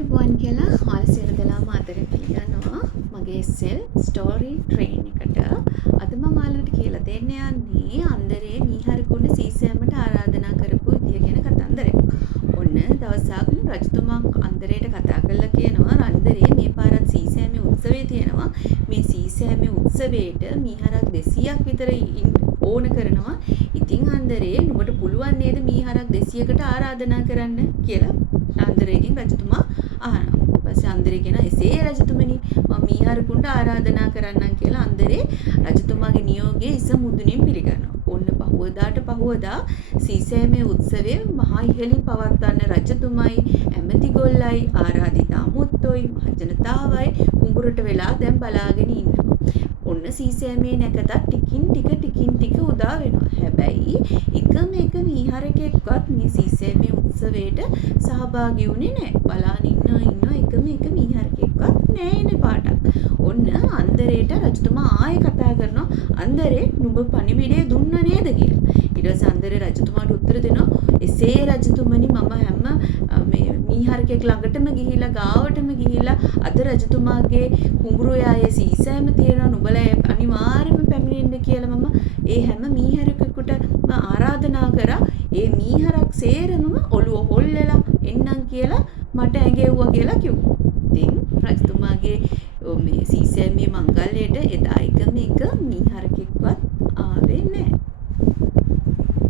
ආයුබෝවන් කියලා ඔයාලා සියලු දෙනාම ආදරෙන් පිළිගන්නවා මගේ SL ස්ටෝරි ට්‍රේන් එකට. අද මම ඔයාලට කියලා දෙන්න යන්නේ අන්දරේ මීහරකුණ සීසෑමට ආරාධනා කරපු විදිය ගැන කතන්දරයක්. ඔන්න දවසක් රජතුමා අන්දරේට කතා කරලා කියනවා අන්දරේ මේ පාරත් සීසෑමේ උත්සවය තියෙනවා. මේ සීසෑමේ උත්සවයට මීහරක් 200ක් විතර ඕන කරනවා. ඉතින් අන්දරේ නුඹට පුළුවන් නේද මීහරක් 200කට ආරාධනා කරන්න කියලා අන්දරේගෙන් රජතුමා අහනවා. ඊපස්සේ අන්දරේ කියන එසේ රජතුමනි මම මීහරකුන්ට ආරාධනා කරන්නම් කියලා අන්දරේ රජතුමාගේ නියෝගයේ ඉස මුදුනින් පිළිගන්නවා. ඔන්න පහුවදා සීසෑමේ උත්සවය මහා ඉහළින් පවත්වන්න රජතුමයි ඇමතිගොල්ලයි ආරාධිත අමුත්තොයි මහජනතාවයි කුඹුරට වෙලා දැන් බලාගෙන ඉන්නවා. ඔන්න සීසෑමේ නැකතත් ටිකින් ටික උදා වෙනවා. හැබැයි එකම එක මීහරකෙක්වත් මේ සීසෑමේ උත්සවයට සහභාගී වුණේ නැහැ. බලාගෙන ඉන්න එකම එක මීහරකෙක්වත් නැහැ නේ පාටක්. ඔන්න අන්දරේට රජතුමා ආයෙ කතා කරනවා. අන්දරේ නුඹ පණිවිඩය දුන්න නේද කියලා. ඊට පස්සේ අන්දරේ රජතුමාට උත්තර දෙනවා එසේ රජතුමනි මම හැම මේ මීහරකෙක් ළඟටම ගිහිලා ගාවටම ගිහිලා අද රජතුමාගේ කුඹුරු යායේ සීසෑම තියෙනවා නුඹලා අනිවාර්යයෙන්ම පැමිණෙන්න කියලා මම ඒ හැම මීහරකෙකුට ආරාධනා කරා. ඒ මීහරක් සේරම ඔළුව හොල්ලලා එන්නම් කියලා මට ඇඟෙව්වා කියලා කිව්වා. ඉතින් රජතුමාගේ මේ සීසෑමේ මංගල්‍යයට එදා එකම එක මීහරකෙක්වත් ආවේ නැහැ.